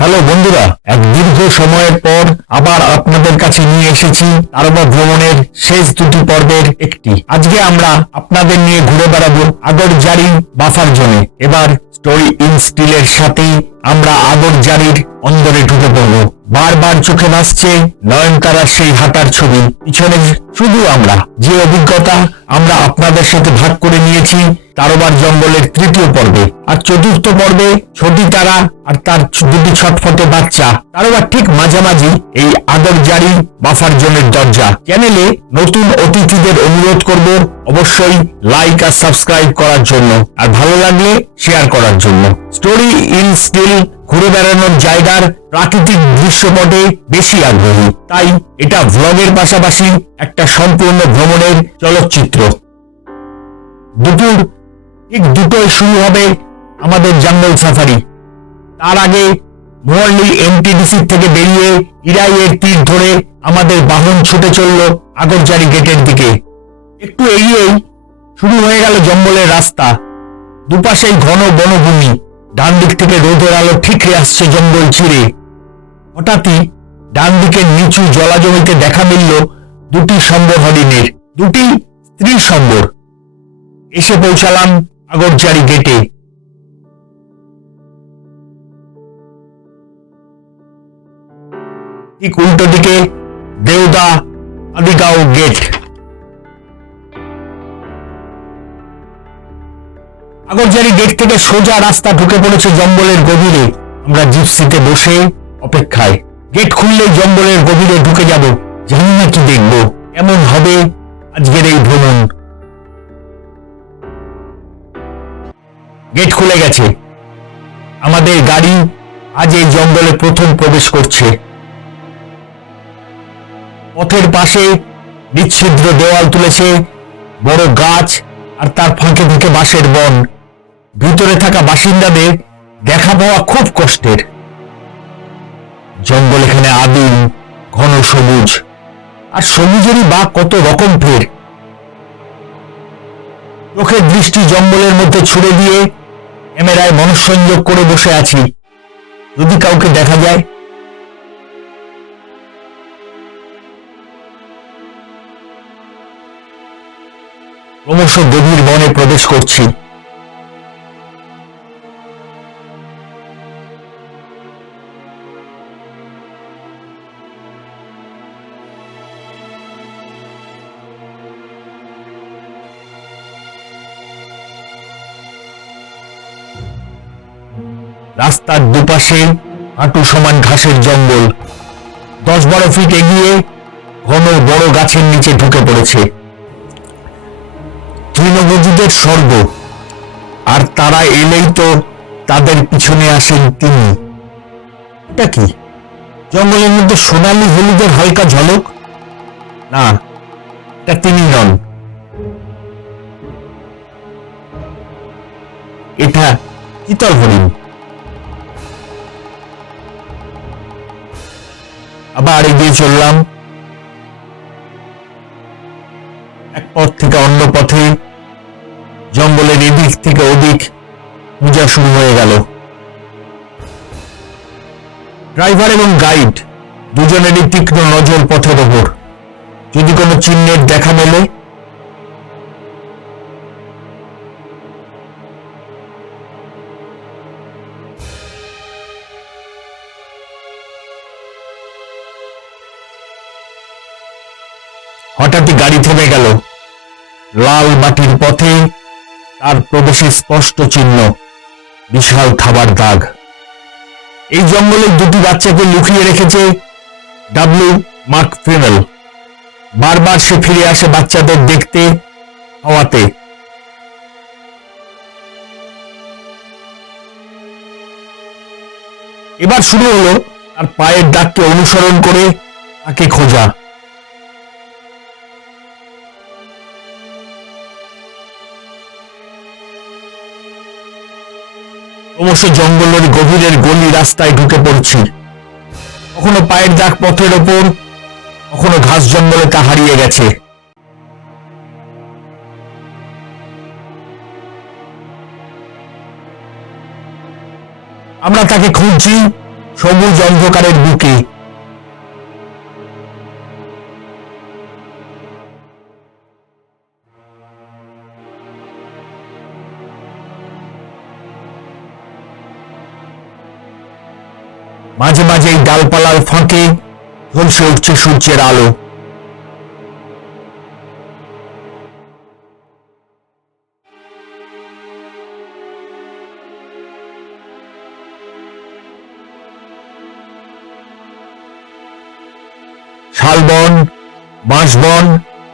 Hello বন্ধুরা, এক দীর্ঘ সময়ের পর আবার আপনাদের কাছে নিয়ে এসেছি তারবা ভ্রমণের শেষ দুটি পর্বের একটি। আজকে আমরা আপনাদের নিয়ে ঘুরে বেড়াবো আগরজারি বাফার জোনে। এবার স্টোরি ইন স্টিলের সাথেই আমরা আগরজারির অন্দরে ঢুকে পড়বো। বারবার চোখে ভাসছে নয়নতারার সেই হাঁটার ছবি, পিছনে শুধু আমরা। যে অভিজ্ঞতা আমরা আপনাদের সাথে ভাগ করে নিয়েছি তারবার জঙ্গলের তৃতীয় পর্বে, আর চতুর্থ পর্বে ছোটি তারা আর তার দুটি ছটফটে বাচ্চা। তারবার ঠিক মাঝামাঝি এই আগরজারি বাফার জোনের দরজা। চ্যানেলে নতুন অতিথিদের অনুরোধ করব অবশ্যই লাইক আর সাবস্ক্রাইব করার জন্য, আর ভালো লাগলে শেয়ার করার জন্য। স্টোরি ইন স্টিল ঘুরে বেড়ানোর জায়গার প্রাকৃতিক দৃশ্যপটে বেশি আগ্রহী, তাই এটা ভ্লগের পাশাপাশি একটা সম্পূর্ণ ভ্রমণের চলচ্চিত্র। দুপুর ঠিক দুটোয় শুরু হবে আমাদের জঙ্গল সাফারি। তার আগে মোয়ালি এমটিডিসি থেকে বেরিয়ে ইরাইয়ের তীর ধরে আমাদের বাহন ছুটে চলল আগরজারি গেটের দিকে। একটু এগিয়েই শুরু হয়ে গেল জঙ্গলের রাস্তা। দুপাশেই ঘন বনভূমি, ডান দিক থেকে রোদের আলো ঠিকরে আসছে জঙ্গল চিরে। হঠাৎই ডান দিকের নিচু জলাজমিতে দেখা মিলল দুটি সম্বর হরিণের, দুটি স্ত্রী সম্বর। এসে পৌঁছালাম আগরজারি গেটে। ঠিক উল্টো দিকে দেওদা আদিগাঁও গেট। আগরজারি গেট থেকে সোজা রাস্তা ঢুকে পড়েছে জঙ্গলের গভীরে। আমরা জিপসিতে বসে অপেক্ষায়। গেট খুললেই জঙ্গলের গভীরে ঢুকে যাব। জানি না কি দেখব, এমন হবে আজকের এই ভ্রমণ। গেট খুলে গেছে। আমাদের গাড়ি আজ এই জঙ্গলে প্রথম প্রবেশ করছে। পথের পাশে বিচ্ছিদ্র দেওয়াল তুলেছে বড় গাছ, আর তার ফাঁকে ফাঁকে বাঁশের বন। ভিতরে থাকা বাসিন্দাদের দেখা পাওয়া খুব কষ্টের। জঙ্গল এখানে আদিম, ঘন সবুজ, আর সবুজেরই বা কত রকম ফের। চোখের দৃষ্টি জঙ্গলের মধ্যে ছুড়ে দিয়ে ক্যামেরায় মনঃসংযোগ করে বসে আছি, যদি কাউকে দেখা যায়। ক্রমশ গভীর বনে প্রবেশ করছি। রাস্তার দুপাশে হাঁটু সমান ঘাসের জঙ্গল। 10-12 ফিট এগিয়ে ঘন বড় গাছের নিচে ঢুকে পড়েছে তৃণভোজীদের স্বর্গ। আর তারা এলেই তো তাদের পিছনে আসেন তিনি। এটা কি জঙ্গলের মধ্যে সোনালী হলুদের হালকা ঝলক? না, এটা তিনি নন। এটা চিতল হরিণ। আবার এগিয়ে চললাম। এক পথ থেকে অন্য পথে জঙ্গলের এদিক থেকে ওদিক পূজা শুরু হয়ে গেল। ড্রাইভার এবং গাইড দুজনেরই তীক্ষ্ণ নজর পথের ওপর। যদি কোনো চিহ্নের দেখা মেলে হঠাৎই গাড়ি থেমে গেল। লাল মাটির পথে তার প্রবেশে স্পষ্ট চিহ্ন, বিশাল খাবার দাগ। এই জঙ্গলের দুটি বাচ্চাকে লুকিয়ে রেখেছে ডাব্লিউ মার্ক ফিমেল। বারবার সে ফিরে আসে বাচ্চাদের দেখতে, হওয়াতে। এবার শুরু হলো তার পায়ের দাগকে অনুসরণ করে তাকে খোঁজা। ক্রমশ জঙ্গলের গভীরের গলি রাস্তায় ঢুকে পড়ছি। কখনো পায়ের দাগ পথের ওপর, কখনো ঘাস জঙ্গলে তা হারিয়ে গেছে। আমরা তাকে খুঁজছি, সবুজ অন্ধকারের বুকে। মাঝে মাঝে এই ডালপালার ফাঁকে ঝলসে উঠছে সূর্যের আলো। শালবন, বাঁশবন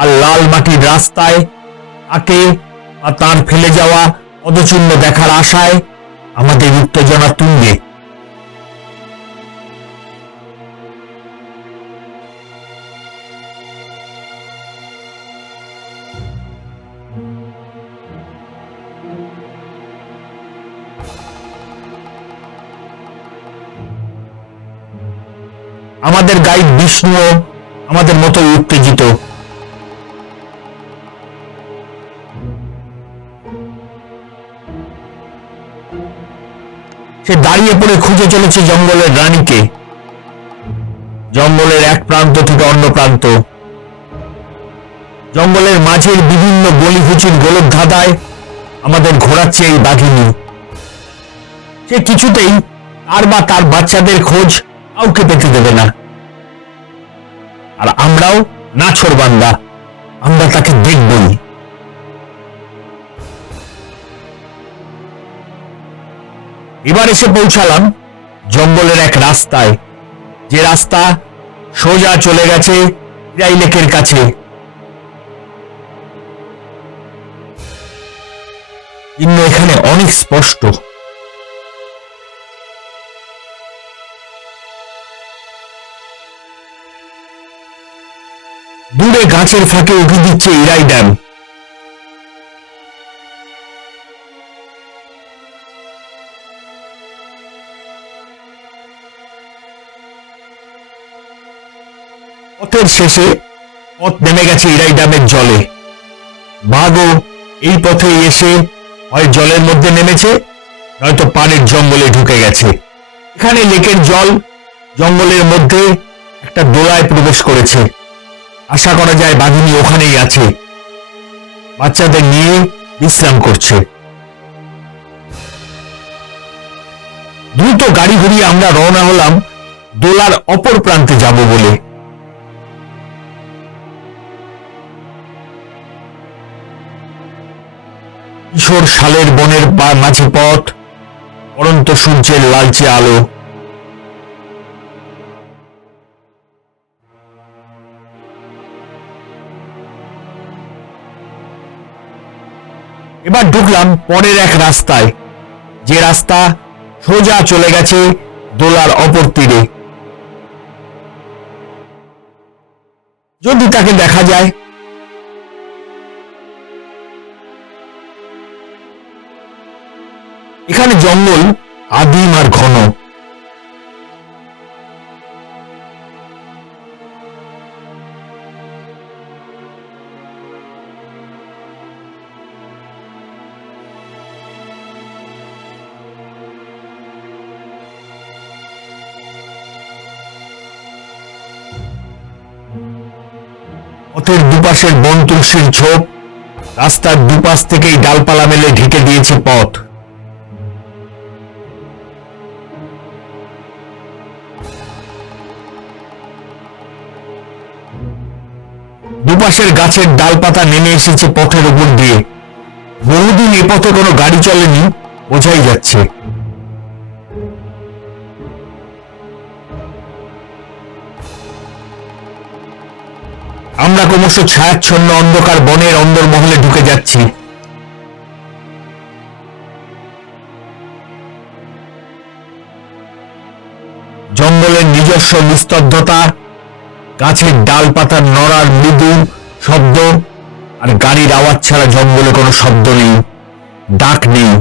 আর লাল মাটির রাস্তায় তাকে বা তার ফেলে যাওয়া পদচিহ্ন দেখার আশায় আমাদের উত্তেজনা তুঙ্গে। আমাদের গাইড বিষ্ণু আমাদের মতোই উত্তেজিত। সে দাঁড়িয়ে পড়ে খুঁজে চলেছে জঙ্গলের রানীকে, জঙ্গলের এক প্রান্ত থেকে অন্য প্রান্ত। জঙ্গলের মাঝের বিভিন্ন গলিকুচির গোলকধাঁধায় আমাদের ঘোরাচ্ছে এই বাঘিনী। সে কিছুতেই তার বা তার বাচ্চাদের খোঁজ কাউকে পেতে দেবে না। আর আমরাও নাছোড়বান্দা, আমরা তাকে দেখবই। এবার এসে পৌঁছালাম জঙ্গলের এক রাস্তায়, যে রাস্তা সোজা চলে গেছে হিরাই লেকের কাছে। চিহ্ন এখানে অনেক স্পষ্ট। দূরে গাছের ফাঁকে উঠে দিচ্ছে ইরাই ড্যাম। পথের শেষে পথ নেমে গেছে ইরাই ড্যামের জলে। বাঘও এই পথে এসে হয় জলের মধ্যে নেমেছে, নয়তো পাড়ের জঙ্গলে ঢুকে গেছে। এখানে লেকের জল জঙ্গলের মধ্যে একটা দোলায় প্রবেশ করেছে। আশা করা যায় বাঘিনী ওখানেই আছে, বাচ্চাদের নিয়ে বিশ্রাম করছে। দ্রুত গাড়ি ঘুরিয়ে আমরা রওনা হলাম দোলার অপর প্রান্তে যাব বলে। কিশোর শালের বনের মাঝে পথ, পড়ন্ত সূর্যের লালচে আলো। এবার ঢুকলাম পরের এক রাস্তায়, যে রাস্তা সোজা চলে গেছে দোলার অপর তীরে। যদি তাকে দেখা যায়। এখানে জঙ্গল আদিম আর ঘন। পথের দুপাশের বন তুলসীর ঝোপ রাস্তার দুপাশ থেকেই ডালপালা মেলে ঢেকে দিয়েছে পথ। দুপাশের গাছের ডালপাতা নেমে এসেছে পথের উপর দিয়ে। বহুদিন এ পথে কোনো গাড়ি চলেনি, বোঝাই যাচ্ছে। আমরা ক্রমশ ছায়াচ্ছন্ন অন্ধকার বনের অন্দরমহলে ঢুকে যাচ্ছি। জঙ্গলের নিজস্ব নিস্তব্ধতা, গাছের ডালপাতার নড়ার মৃদু শব্দ আর গাড়ির আওয়াজ ছাড়া জঙ্গলে কোনো শব্দ নেই, ডাক নেই।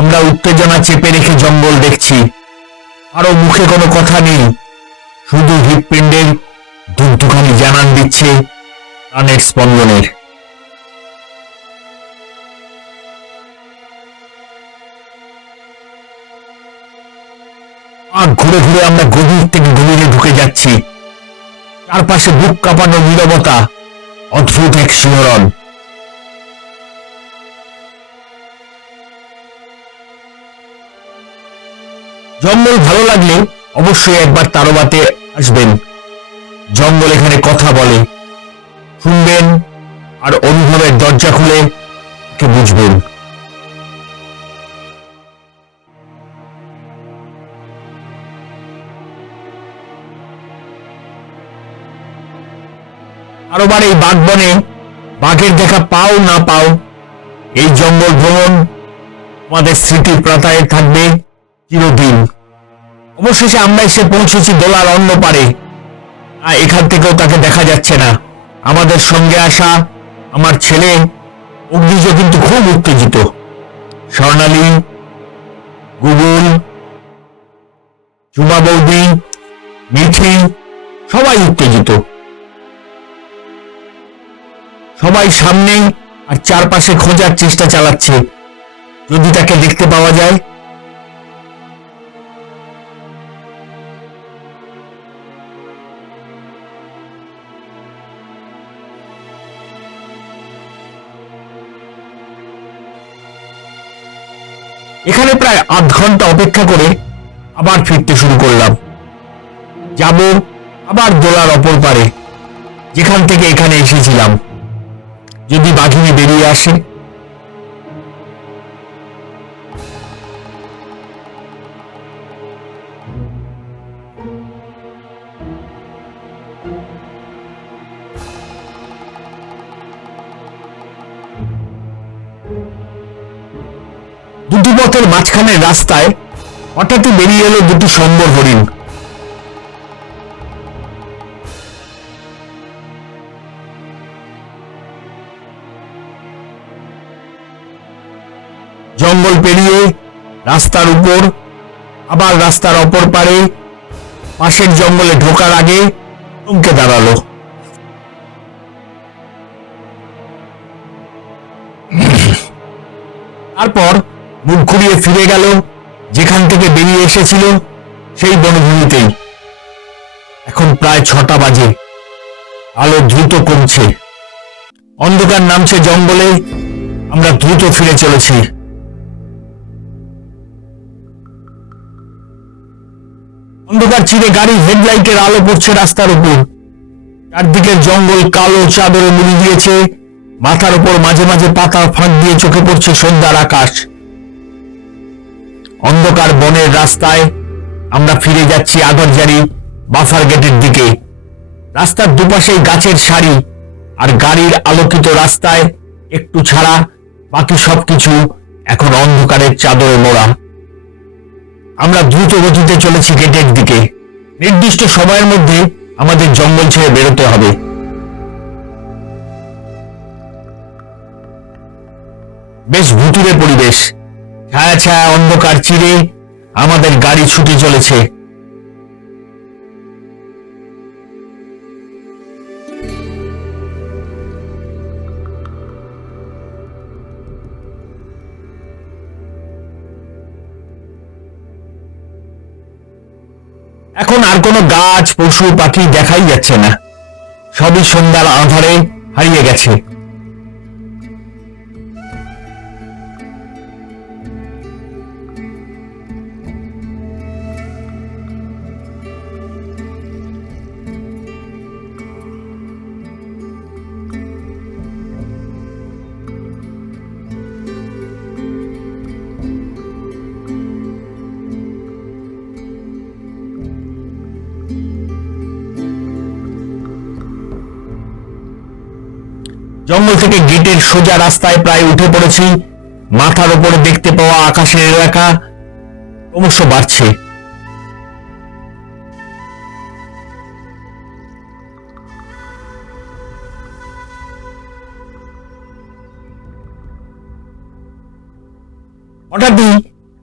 আমরা উত্তেজনা চেপে রেখে জঙ্গল দেখছি। আরো মুখে কোনো কথা নেই, শুধু হৃৎপিণ্ডের দুগ্ধখানি জানান দিচ্ছে প্রাণের স্পন্দনের। আর ঘুরে ঘুরে আমরা গভীর থেকে গভীরে ঢুকে যাচ্ছি। চারপাশে বুক কাঁপানো নীরবতা, অদ্ভুত এক শিহরণ। জঙ্গল ভালো লাগলে অবশ্যই একবার তারবাতে আসবেন। জঙ্গল এখানে কথা বলে, শুনবেন আর অনুভবের দরজা খুলে বুঝবেন। কারোবার এই বাঘবনে বাঘের দেখা পাও না পাও, এই জঙ্গল ভ্রমণ আমাদের স্মৃতির পাতায় থাকবে চিরদিন। অবশেষে আমরা এসে পৌঁছেছি দোলার অন্য পারে। এখান থেকেও তাকে দেখা যাচ্ছে না। আমাদের সঙ্গে আসা আমার ছেলে অগ্নিজ কিন্তু খুব উত্তেজিত। স্বর্ণালী, গুগল, চুমা বৌদি, মিঠি সবাই উত্তেজিত। সবাই সামনে আর চারপাশে খোঁজার চেষ্টা চালাচ্ছে, যদি তাকে দেখতে পাওয়া যায়। এখানে প্রায় আধ ঘন্টা অপেক্ষা করে আবার ফিরতে শুরু করলাম। যাব আবার দোলার অপর পারে, যেখান থেকে এখানে এসেছিলাম। যদি বাঘিনী বেরিয়ে আসে। দুটি পথের মাঝখানের রাস্তায় হঠাৎই বেরিয়ে এলো দুটি সম্বর হরিণ। জঙ্গল পেরিয়ে রাস্তার উপর, আবার রাস্তার অপর পারে, পাশের জঙ্গলে ঢোকার আগে থমকে দাঁড়ালো। তারপর মুখ ঘুরিয়ে ফিরে গেল যেখান থেকে বেরিয়ে এসেছিল, সেই বনভূমিতেই। এখন প্রায় 6টা বাজে, আলো দ্রুত কমছে, অন্ধকার নামছে জঙ্গলে। আমরা দ্রুত ফিরে চলেছি। অন্ধকার চিরে গাড়ির হেডলাইটের আলো পড়ছে রাস্তার উপর। চারদিকের জঙ্গল কালো চাদরে মুড়ি দিয়েছে, মাথার উপর মাঝে মাঝে পাতা ফাঁক দিয়ে চোখে পড়ছে সন্ধ্যার আকাশ। অন্ধকার বনের রাস্তায় আমরা ফিরে যাচ্ছি আগরজারি বাফার গেটের দিকে। রাস্তার দুপাশেই গাছের সারি, আর গাড়ির আলোকিত রাস্তায় একটু ছাড়া বাকি সবকিছু এখন অন্ধকারের চাদরে মোড়া। আমরা দ্রুত গতিতে চলেছি গেটের দিকে। নির্দিষ্ট সময়ের মধ্যে আমাদের জঙ্গল ছেড়ে বেরোতে হবে। বেশ ভুতুড়ে পরিবেশ, ছায়া ছায়া অন্ধকার চিরে আমাদের গাড়ি ছুটে চলেছে। এখন আর কোনো গাছ, পশু, পাখি দেখাই যাচ্ছে না। সবই সন্ধ্যার আঁধারে হারিয়ে গেছে। জঙ্গল থেকে গেটের সোজা রাস্তায় প্রায় উঠে পড়েছি। মাথার উপরে দেখতে পাওয়া আকাশের এলাকা ক্রমশ বাড়ছে। হঠাৎই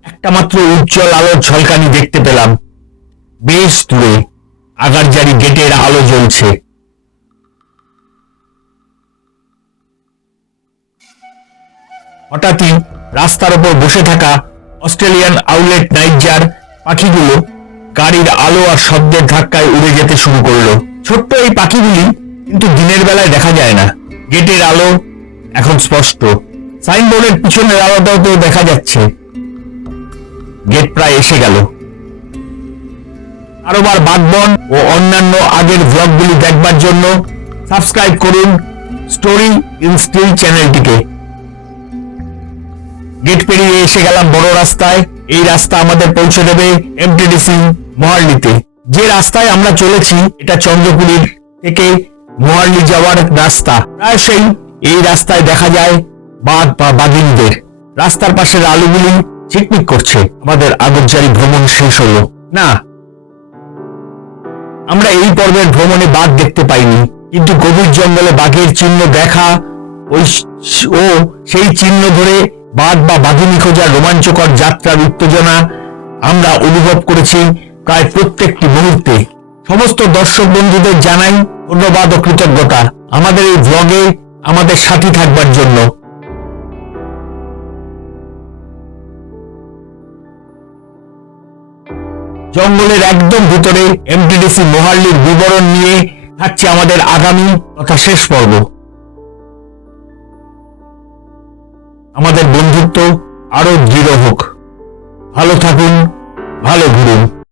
একটা মাত্র উজ্জ্বল আলোর ঝলকানি দেখতে পেলাম। বেশ দূরে আগারজারি গেটের আলো জ্বলছে। হঠাৎই রাস্তার ওপর বসে থাকা অস্ট্রেলিয়ান আউলেট নাইটজার পাখিগুলো গাড়ির আলো আর শব্দের ধাক্কায় উড়ে যেতে শুরু করলো। ছোট্ট এই পাখিগুলি কিন্তু দিনের বেলায় দেখা যায় না। গেটের আলো এখন স্পষ্ট, সাইনবোর্ডের পিছনের আলোটাও তো দেখা যাচ্ছে। গেট প্রায় এসে গেল। কারোবার বাগবন ও অন্যান্য আগের ব্লগগুলি দেখবার জন্য সাবস্ক্রাইব করুন স্টোরি ইন স্টিল চ্যানেলটিকে। গেট পেরিয়ে এসে গেলাম বড় রাস্তায়। এই রাস্তা আমাদের পৌঁছে দেবে এমটিডিসি মহার্লিতে। যে রাস্তায় আমরা চলেছি এটা চন্দ্রপুরীর থেকে মহার্লি যাওয়ার রাস্তা। প্রায়শই এই রাস্তায় দেখা যায় বাঘ বা বাঘিনীদের। রাস্তার পাশের আলোগুলি ঝিকমিক করছে। আমাদের আগরজারি ভ্রমণ শেষ হলো না। আমরা এই পর্বের ভ্রমণে বাঘ দেখতে পাইনি, কিন্তু গভীর জঙ্গলে বাঘের চিহ্ন দেখা ও সেই চিহ্ন ধরে বাঘ বা বাঘিনী খোঁজার রোমাঞ্চকর যাত্রার উত্তেজনা আমরা অনুভব করেছি প্রায় প্রত্যেকটি মুহূর্তে। সমস্ত দর্শক বন্ধুদের জানাই ধন্যবাদ ও কৃতজ্ঞতা আমাদের এই ব্লগে আমাদের সাথী থাকবার জন্য। জঙ্গলের একদম ভিতরে এমটিডিসি মহার্লির বিবরণ নিয়ে থাকছে আমাদের আগামী তথা শেষ পর্ব। আমাদের বন্ধুত্ব আরো দৃঢ় হোক। ভালো থাকুন, ভালো ঘুরুন।